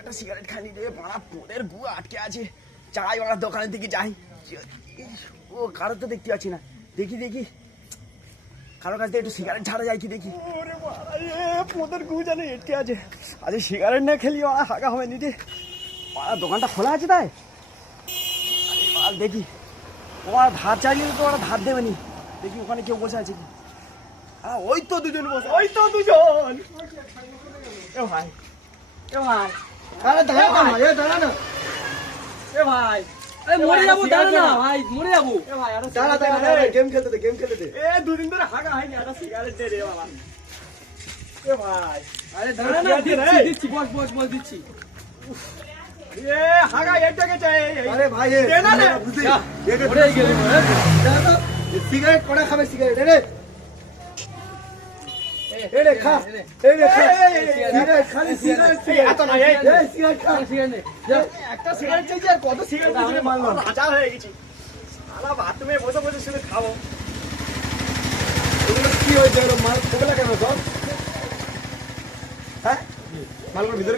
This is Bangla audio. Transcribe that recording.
একটা সিগারেট খানি রে মারা পোদের গু আটকে আছে। চাই ওরা দোকানের দিকে যাই। ও কারো তো দেখতে পাচ্ছি না। দেখি দেখি কারোর কাছ থেকে একটু সিগারেট ছাড়া যায় কি দেখি। ওরে মারা পোদের গু জানে আটকে আছে। আজ সিগারেট না খেলি ওরা হাগা হবে নিতে। ওরা দোকানটা খোলা আছে তাই দেখি। ওরা ধার চাইলে তো ওরা ধার দেবে নি। দেখি ওখানে কেউ বসে আছে কি। ওই তো দুজন বসে, ওই তো দুজন। এ ভাই, এ ভাই, আরে দাঁড়া না, দাঁড়া না। এ ভাই, মরে যাবো, দাঁড়া না ভাই, মরে যাবো। এ ভাই, দাঁড়া দাঁড়া, গেম খেলতে দে, গেম খেলতে দে। এ দুদিন ধরে হাগা হয়নি, একটা সিগারেট দে রে বাবা। এ ভাই, আরে দাঁড়া না, দিচ্ছি, বস বস বস দিচ্ছি। এ হাগা এটাকে চাই। আরে ভাই, দে না রে, ওরে গেলে সিগারেট কড়া খাবে সিগারেট রে। এরে খা, এরে খা, সিগারেট খালি সিগারেট এত না এই সিগারেট খা। সিগারেট নে। একটা সিগারেট চাইছি আর কত সিগারেট দিলে মারলাম। রাজা হয়ে গেছি। আলা বাথরুমে বসে বসে শুধু খাবো। এগুলো কি হয়েছে? মাল খোলা কেন সব? হ্যাঁ, মালগুলো ভিতরে